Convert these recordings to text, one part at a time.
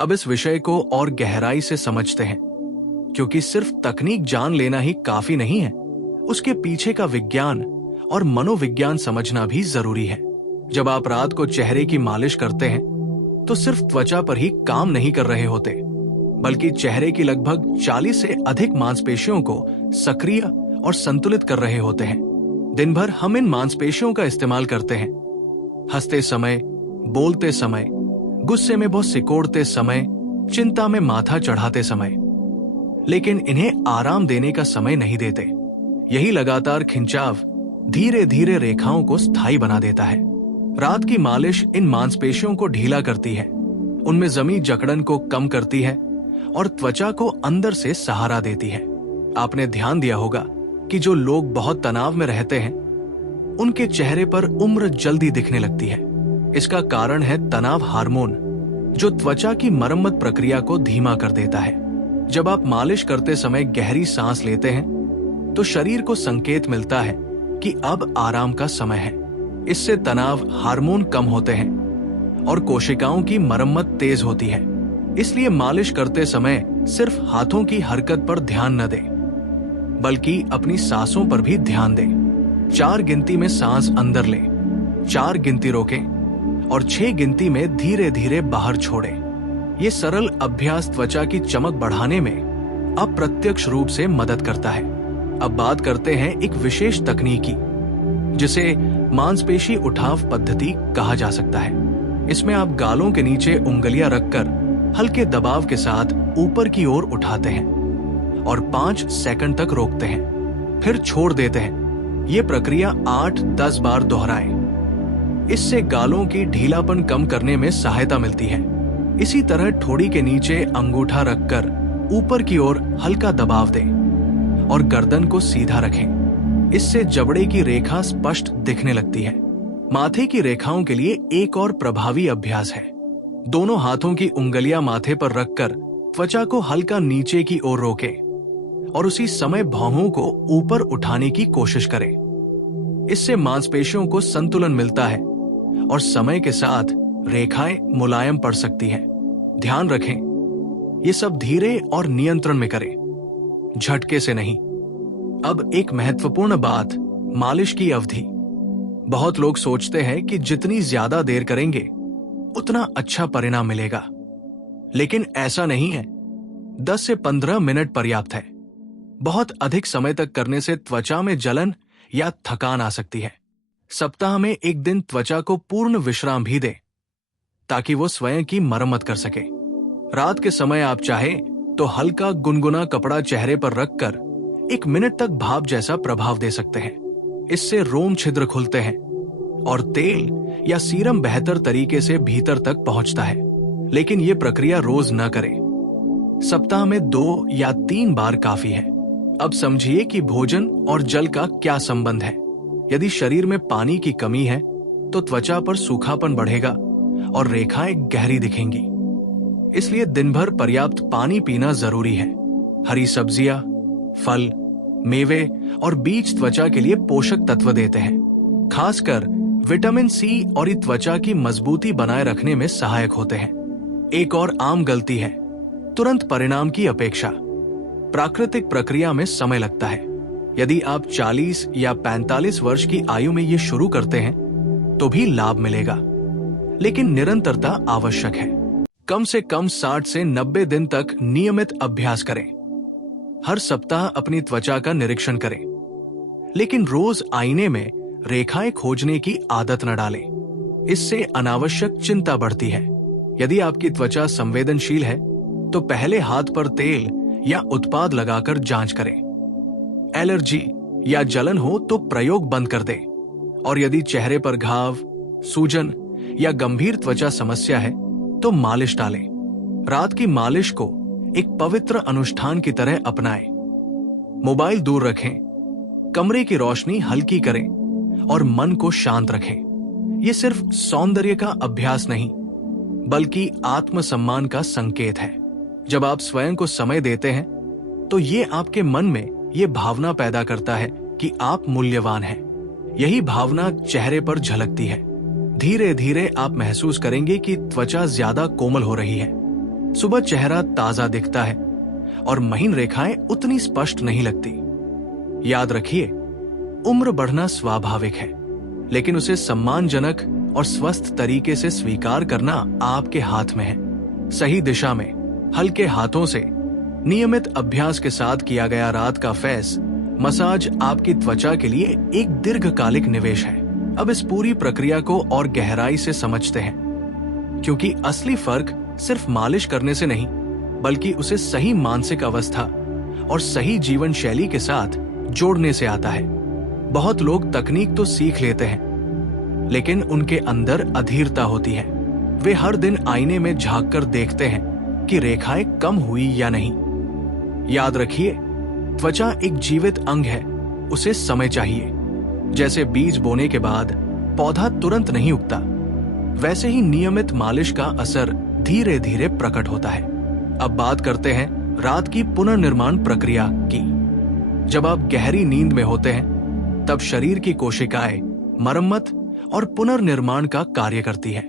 अब इस विषय को और गहराई से समझते हैं, क्योंकि सिर्फ तकनीक जान लेना ही काफी नहीं है, उसके पीछे का विज्ञान और मनोविज्ञान समझना भी जरूरी है। जब आप रात को चेहरे की मालिश करते हैं तो सिर्फ त्वचा पर ही काम नहीं कर रहे होते, बल्कि चेहरे की लगभग 40 से अधिक मांसपेशियों को सक्रिय और संतुलित कर रहे होते हैं। दिन भर हम इन मांसपेशियों का इस्तेमाल करते हैं, हंसते समय, बोलते समय, गुस्से में बहुत सिकोड़ते समय, चिंता में माथा चढ़ाते समय, लेकिन इन्हें आराम देने का समय नहीं देते। यही लगातार खिंचाव धीरे धीरे रेखाओं को स्थायी बना देता है। रात की मालिश इन मांसपेशियों को ढीला करती है, उनमें जमी जकड़न को कम करती है और त्वचा को अंदर से सहारा देती है। आपने ध्यान दिया होगा कि जो लोग बहुत तनाव में रहते हैं, उनके चेहरे पर उम्र जल्दी दिखने लगती है। इसका कारण है तनाव हार्मोन, जो त्वचा की मरम्मत प्रक्रिया को धीमा कर देता है। जब आप मालिश करते समय गहरी सांस लेते हैं, तो शरीर को संकेत मिलता है कि अब आराम का समय है। इससे तनाव हार्मोन कम होते हैं और कोशिकाओं की मरम्मत तेज होती है। इसलिए मालिश करते समय सिर्फ हाथों की हरकत पर ध्यान न दें, बल्कि अपनी सांसों पर भी ध्यान दें। 4 गिनती में सांस अंदर लें, 4 गिनती रोकें और 6 गिनती में धीरे धीरे बाहर छोड़ें। ये सरल अभ्यास त्वचा की चमक बढ़ाने में अप्रत्यक्ष रूप से मदद करता है। अब बात करते हैं एक विशेष तकनीक की, जिसे मांसपेशी उठाव पद्धति कहा जा सकता है। इसमें आप गालों के नीचे उंगलियां रखकर हल्के दबाव के साथ ऊपर की ओर उठाते हैं और 5 सेकंड तक रोकते हैं, फिर छोड़ देते हैं। ये प्रक्रिया 8-10 बार दोहराएं। इससे गालों की ढीलापन कम करने में सहायता मिलती है। इसी तरह ठोड़ी के नीचे अंगूठा रखकर ऊपर की ओर हल्का दबाव दें और गर्दन को सीधा रखें। इससे जबड़े की रेखा स्पष्ट दिखने लगती है। माथे की रेखाओं के लिए एक और प्रभावी अभ्यास है। दोनों हाथों की उंगलियां माथे पर रखकर त्वचा को हल्का नीचे की ओर रोकें और उसी समय भौहों को ऊपर उठाने की कोशिश करें। इससे मांसपेशियों को संतुलन मिलता है और समय के साथ रेखाएं मुलायम पड़ सकती हैं। ध्यान रखें, ये सब धीरे और नियंत्रण में करें, झटके से नहीं। अब एक महत्वपूर्ण बात, मालिश की अवधि। बहुत लोग सोचते हैं कि जितनी ज्यादा देर करेंगे उतना अच्छा परिणाम मिलेगा, लेकिन ऐसा नहीं है। 10 से 15 मिनट पर्याप्त है। बहुत अधिक समय तक करने से त्वचा में जलन या थकान आ सकती है। सप्ताह में एक दिन त्वचा को पूर्ण विश्राम भी दें, ताकि वो स्वयं की मरम्मत कर सके। रात के समय आप चाहें तो हल्का गुनगुना कपड़ा चेहरे पर रखकर 1 मिनट तक भाप जैसा प्रभाव दे सकते हैं। इससे रोम छिद्र खुलते हैं और तेल या सीरम बेहतर तरीके से भीतर तक पहुंचता है। लेकिन ये प्रक्रिया रोज न करें। सप्ताह में 2 या 3 बार काफी है। अब समझिए कि भोजन और जल का क्या संबंध है। यदि शरीर में पानी की कमी है तो त्वचा पर सूखापन बढ़ेगा और रेखाएं गहरी दिखेंगी। इसलिए दिन भर पर्याप्त पानी पीना जरूरी है। हरी सब्जियां, फल, मेवे और बीज त्वचा के लिए पोषक तत्व देते हैं। खासकर विटामिन सी और ये त्वचा की मजबूती बनाए रखने में सहायक होते हैं। एक और आम गलती है तुरंत परिणाम की अपेक्षा। प्राकृतिक प्रक्रिया में समय लगता है। यदि आप 40 या 45 वर्ष की आयु में ये शुरू करते हैं तो भी लाभ मिलेगा, लेकिन निरंतरता आवश्यक है। कम से कम 60 से 90 दिन तक नियमित अभ्यास करें। हर सप्ताह अपनी त्वचा का निरीक्षण करें, लेकिन रोज आईने में रेखाएं खोजने की आदत न डालें। इससे अनावश्यक चिंता बढ़ती है। यदि आपकी त्वचा संवेदनशील है तो पहले हाथ पर तेल या उत्पाद लगाकर जांच करें। एलर्जी या जलन हो तो प्रयोग बंद कर दें। और यदि चेहरे पर घाव, सूजन या गंभीर त्वचा समस्या है तो मालिश डालें। रात की मालिश को एक पवित्र अनुष्ठान की तरह अपनाएं। मोबाइल दूर रखें, कमरे की रोशनी हल्की करें और मन को शांत रखें। ये सिर्फ सौंदर्य का अभ्यास नहीं, बल्कि आत्मसम्मान का संकेत है। जब आप स्वयं को समय देते हैं तो ये आपके मन में ये भावना पैदा करता है कि आप मूल्यवान हैं। यही भावना चेहरे पर झलकती है। धीरे धीरे आप महसूस करेंगे कि त्वचा ज्यादा कोमल हो रही है, सुबह चेहरा ताजा दिखता है और महीन रेखाएं उतनी स्पष्ट नहीं लगती। याद रखिए, उम्र बढ़ना स्वाभाविक है, लेकिन उसे सम्मानजनक और स्वस्थ तरीके से स्वीकार करना आपके हाथ में है। सही दिशा में हल्के हाथों से नियमित अभ्यास के साथ किया गया रात का फेस मसाज आपकी त्वचा के लिए एक दीर्घकालिक निवेश है। अब इस पूरी प्रक्रिया को और गहराई से समझते हैं, क्योंकि असली फर्क सिर्फ मालिश करने से नहीं, बल्कि उसे सही मानसिक अवस्था और सही जीवन शैली के साथ जोड़ने से आता है। बहुत लोग तकनीक तो सीख लेते हैं, लेकिन उनके अंदर अधीरता होती है। वे हर दिन आईने में झांककर देखते हैं कि रेखाएं कम हुई या नहीं। याद रखिए, त्वचा एक जीवित अंग है, उसे समय चाहिए। जैसे बीज बोने के बाद पौधा तुरंत नहीं उगता, वैसे ही नियमित मालिश का असर धीरे धीरे प्रकट होता है। अब बात करते हैं रात की पुनर्निर्माण प्रक्रिया की। जब आप गहरी नींद में होते हैं, तब शरीर की कोशिकाएं मरम्मत और पुनर्निर्माण का कार्य करती है।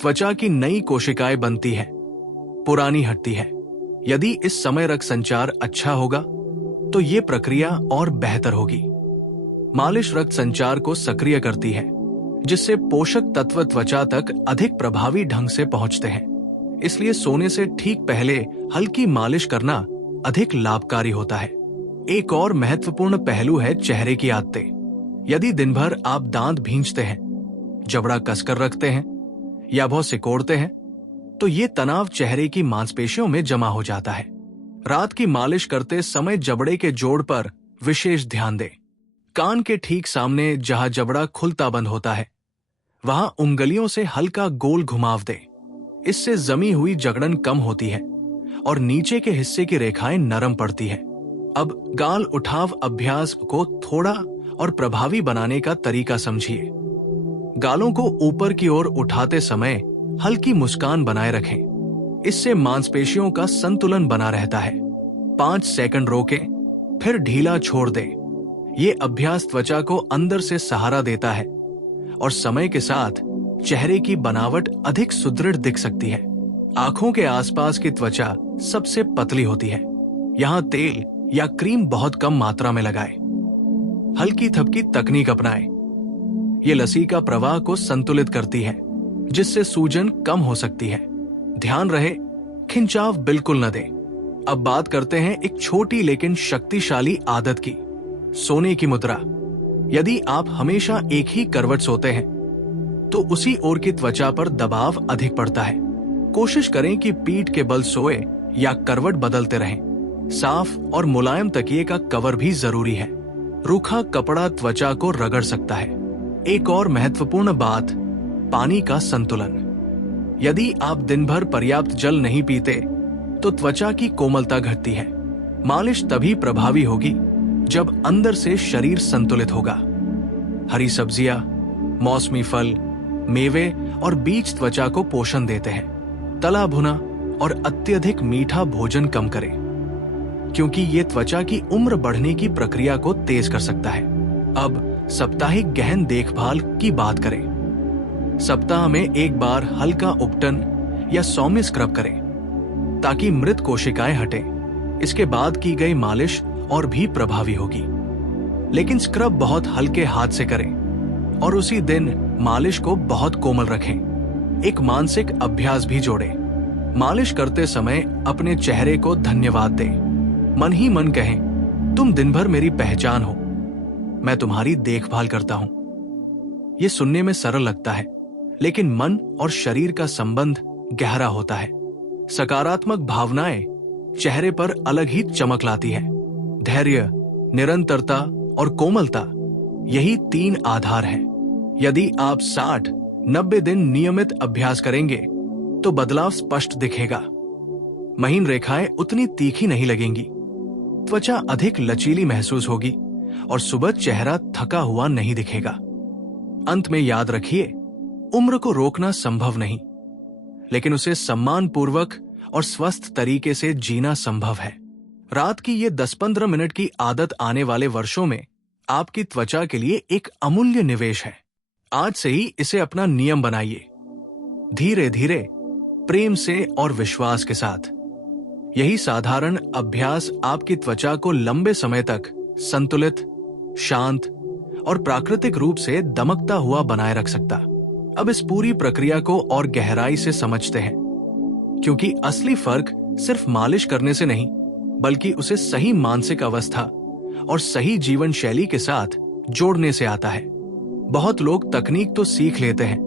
त्वचा की नई कोशिकाएं बनती है, पुरानी हटती है। यदि इस समय रक्त संचार अच्छा होगा, तो ये प्रक्रिया और बेहतर होगी। मालिश रक्त संचार को सक्रिय करती है, जिससे पोषक तत्व त्वचा तक अधिक प्रभावी ढंग से पहुंचते हैं। इसलिए सोने से ठीक पहले हल्की मालिश करना अधिक लाभकारी होता है। एक और महत्वपूर्ण पहलू है चेहरे की आदतें। यदि दिन भर आप दांत भींचते हैं, जबड़ा कसकर रखते हैं या बहुत सिकोड़ते हैं, तो ये तनाव चेहरे की मांसपेशियों में जमा हो जाता है। रात की मालिश करते समय जबड़े के जोड़ पर विशेष ध्यान दें। कान के ठीक सामने जहां जबड़ा खुलता बंद होता है, वहां उंगलियों से हल्का गोल घुमाव दें। इससे जमी हुई जकड़न कम होती है और नीचे के हिस्से की रेखाएं नरम पड़ती है। अब गाल उठाव अभ्यास को थोड़ा और प्रभावी बनाने का तरीका समझिए। गालों को ऊपर की ओर उठाते समय हल्की मुस्कान बनाए रखें। इससे मांसपेशियों का संतुलन बना रहता है। 5 सेकंड रोकें, फिर ढीला छोड़ दें। ये अभ्यास त्वचा को अंदर से सहारा देता है और समय के साथ चेहरे की बनावट अधिक सुदृढ़ दिख सकती है। आंखों के आसपास की त्वचा सबसे पतली होती है। यहाँ तेल या क्रीम बहुत कम मात्रा में लगाएं। हल्की थपकी तकनीक अपनाएं। ये लसीका प्रवाह को संतुलित करती है, जिससे सूजन कम हो सकती है। ध्यान रहे, खिंचाव बिल्कुल न दें। अब बात करते हैं एक छोटी लेकिन शक्तिशाली आदत की, सोने की मुद्रा। यदि आप हमेशा एक ही करवट सोते हैं, तो उसी ओर की त्वचा पर दबाव अधिक पड़ता है। कोशिश करें कि पीठ के बल सोए या करवट बदलते रहें। साफ और मुलायम तकिए का कवर भी जरूरी है। रूखा कपड़ा त्वचा को रगड़ सकता है। एक और महत्वपूर्ण बात, पानी का संतुलन। यदि आप दिन भर पर्याप्त जल नहीं पीते, तो त्वचा की कोमलता घटती है। मालिश तभी प्रभावी होगी जब अंदर से शरीर संतुलित होगा। हरी सब्जियां, मौसमी फल, मेवे और बीज त्वचा को पोषण देते हैं। तला भुना और अत्यधिक मीठा भोजन कम करें, क्योंकि ये त्वचा की उम्र बढ़ने की प्रक्रिया को तेज कर सकता है। अब साप्ताहिक गहन देखभाल की बात करें। सप्ताह में एक बार हल्का उपटन या सौम्य स्क्रब करें, ताकि मृत कोशिकाएं हटें। इसके बाद की गई मालिश और भी प्रभावी होगी। लेकिन स्क्रब बहुत हल्के हाथ से करें और उसी दिन मालिश को बहुत कोमल रखें। एक मानसिक अभ्यास भी जोड़ें। मालिश करते समय अपने चेहरे को धन्यवाद दें। मन ही मन कहें, तुम दिन भर मेरी पहचान हो, मैं तुम्हारी देखभाल करता हूं। यह सुनने में सरल लगता है, लेकिन मन और शरीर का संबंध गहरा होता है। सकारात्मक भावनाएं चेहरे पर अलग ही चमक लाती है। धैर्य, निरंतरता और कोमलता, यही 3 आधार हैं। यदि आप 60-90 दिन नियमित अभ्यास करेंगे, तो बदलाव स्पष्ट दिखेगा। महीन रेखाएं उतनी तीखी नहीं लगेंगी, त्वचा अधिक लचीली महसूस होगी और सुबह चेहरा थका हुआ नहीं दिखेगा। अंत में याद रखिए, उम्र को रोकना संभव नहीं, लेकिन उसे सम्मानपूर्वक और स्वस्थ तरीके से जीना संभव है। रात की ये 10-15 मिनट की आदत आने वाले वर्षों में आपकी त्वचा के लिए एक अमूल्य निवेश है। आज से ही इसे अपना नियम बनाइए। धीरे धीरे प्रेम से और विश्वास के साथ। यही साधारण अभ्यास आपकी त्वचा को लंबे समय तक संतुलित, शांत और प्राकृतिक रूप से दमकता हुआ बनाए रख सकता। अब इस पूरी प्रक्रिया को और गहराई से समझते हैं, क्योंकि असली फर्क सिर्फ मालिश करने से नहीं, बल्कि उसे सही मानसिक अवस्था और सही जीवन शैली के साथ जोड़ने से आता है। बहुत लोग तकनीक तो सीख लेते हैं,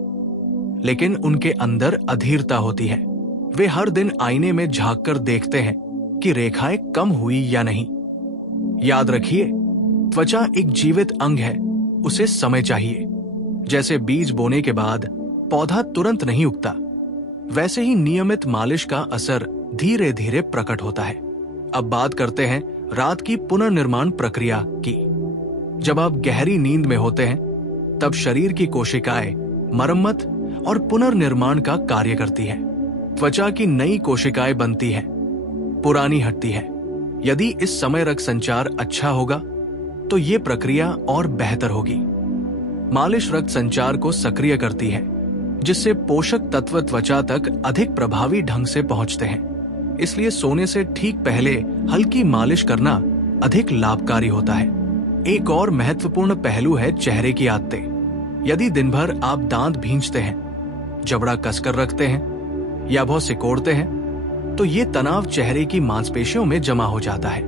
लेकिन उनके अंदर अधीरता होती है। वे हर दिन आईने में झांक कर देखते हैं कि रेखाएं कम हुई या नहीं। याद रखिए, त्वचा एक जीवित अंग है, उसे समय चाहिए। जैसे बीज बोने के बाद पौधा तुरंत नहीं उगता, वैसे ही नियमित मालिश का असर धीरे धीरे प्रकट होता है। अब बात करते हैं रात की पुनर्निर्माण प्रक्रिया की। जब आप गहरी नींद में होते हैं, तब शरीर की कोशिकाएं मरम्मत और पुनर्निर्माण का कार्य करती है। त्वचा की नई कोशिकाएं बनती हैं, पुरानी हटती है। यदि इस समय रक्त संचार अच्छा होगा, तो ये प्रक्रिया और बेहतर होगी। मालिश रक्त संचार को सक्रिय करती है, जिससे पोषक तत्व त्वचा तक अधिक प्रभावी ढंग से पहुंचते हैं। इसलिए सोने से ठीक पहले हल्की मालिश करना अधिक लाभकारी होता है। एक और महत्वपूर्ण पहलू है चेहरे की आदतें। यदि दिन भर आप दांत भींचते हैं, जबड़ा कसकर रखते हैं या बहुत सिकोड़ते हैं, तो ये तनाव चेहरे की मांसपेशियों में जमा हो जाता है।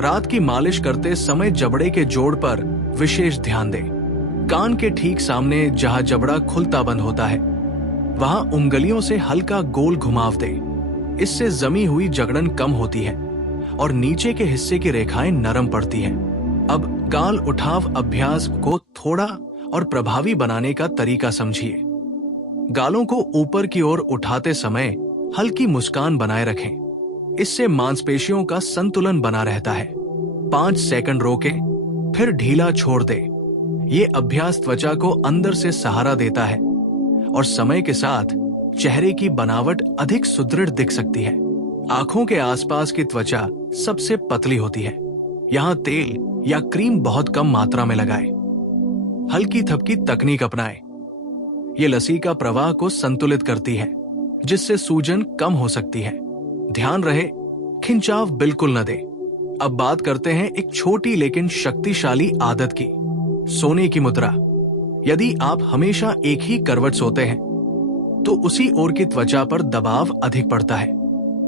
रात की मालिश करते समय जबड़े के जोड़ पर विशेष ध्यान दें। कान के ठीक सामने जहां जबड़ा खुलता बंद होता है, वहां उंगलियों से हल्का गोल घुमाव दें। इससे जमी हुई जकड़न कम होती है और नीचे के हिस्से की रेखाएं नरम पड़ती हैं। अब गाल उठाव अभ्यास को थोड़ा और प्रभावी बनाने का तरीका समझिए। गालों को ऊपर की ओर उठाते समय हल्की मुस्कान बनाए रखें। इससे मांसपेशियों का संतुलन बना रहता है। 5 सेकंड रोकें, फिर ढीला छोड़ दें। ये अभ्यास त्वचा को अंदर से सहारा देता है और समय के साथ चेहरे की बनावट अधिक सुदृढ़ दिख सकती है। आंखों के आसपास की त्वचा सबसे पतली होती है। यहाँ तेल या क्रीम बहुत कम मात्रा में लगाएं। हल्की थपकी तकनीक अपनाएं। ये लसीका प्रवाह को संतुलित करती है, जिससे सूजन कम हो सकती है। ध्यान रहे, खिंचाव बिल्कुल न दें। अब बात करते हैं एक छोटी लेकिन शक्तिशाली आदत की, सोने की मुद्रा। यदि आप हमेशा एक ही करवट सोते हैं, तो उसी ओर की त्वचा पर दबाव अधिक पड़ता है।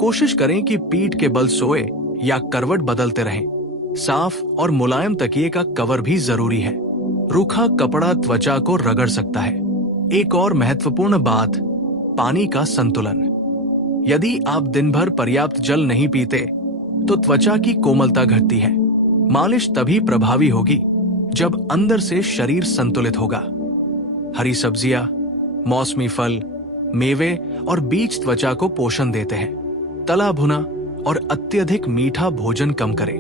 कोशिश करें कि पीठ के बल सोए या करवट बदलते रहें। साफ और मुलायम तकिए का कवर भी जरूरी है। रूखा कपड़ा त्वचा को रगड़ सकता है। एक और महत्वपूर्ण बात, पानी का संतुलन। यदि आप दिन भर पर्याप्त जल नहीं पीते, तो त्वचा की कोमलता घटती है। मालिश तभी प्रभावी होगी जब अंदर से शरीर संतुलित होगा। हरी सब्जियां, मौसमी फल, मेवे और बीज त्वचा को पोषण देते हैं। तला भुना और अत्यधिक मीठा भोजन कम करें,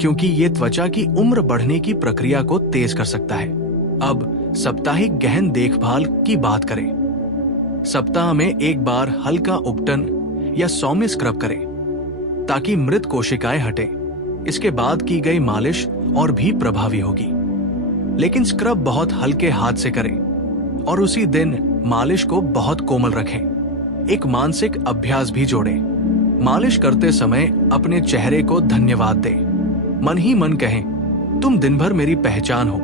क्योंकि ये त्वचा की उम्र बढ़ने की प्रक्रिया को तेज कर सकता है। अब साप्ताहिक गहन देखभाल की बात करें। सप्ताह में एक बार हल्का उपटन या सौम्य स्क्रब करें, ताकि मृत कोशिकाएं हटें। इसके बाद की गई मालिश और भी प्रभावी होगी। लेकिन स्क्रब बहुत हल्के हाथ से करें और उसी दिन मालिश को बहुत कोमल रखें। एक मानसिक अभ्यास भी जोड़ें। मालिश करते समय अपने चेहरे को धन्यवाद दें। मन ही मन कहें, तुम दिन भर मेरी पहचान हो,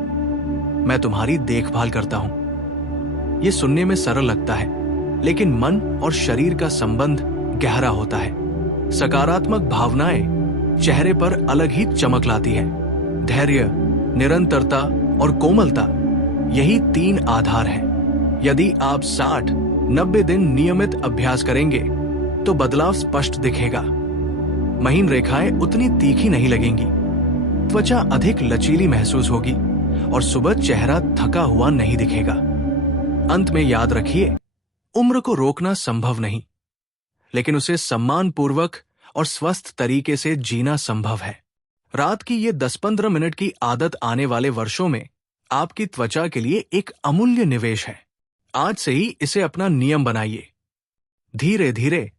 मैं तुम्हारी देखभाल करता हूं। ये सुनने में सरल लगता है, लेकिन मन और शरीर का संबंध गहरा होता है। सकारात्मक भावनाएं चेहरे पर अलग ही चमक लाती है। धैर्य, निरंतरता और कोमलता, यही 3 आधार हैं। यदि आप 60-90 दिन नियमित अभ्यास करेंगे, तो बदलाव स्पष्ट दिखेगा। महीन रेखाएं उतनी तीखी नहीं लगेंगी, त्वचा अधिक लचीली महसूस होगी और सुबह चेहरा थका हुआ नहीं दिखेगा। अंत में याद रखिए, उम्र को रोकना संभव नहीं, लेकिन उसे सम्मानपूर्वक और स्वस्थ तरीके से जीना संभव है। रात की ये 10-15 मिनट की आदत आने वाले वर्षों में आपकी त्वचा के लिए एक अमूल्य निवेश है। आज से ही इसे अपना नियम बनाइए, धीरे धीरे,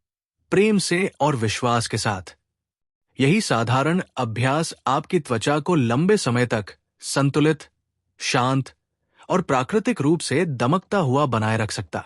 प्रेम से और विश्वास के साथ। यही साधारण अभ्यास आपकी त्वचा को लंबे समय तक संतुलित, शांत और प्राकृतिक रूप से दमकता हुआ बनाए रख सकता।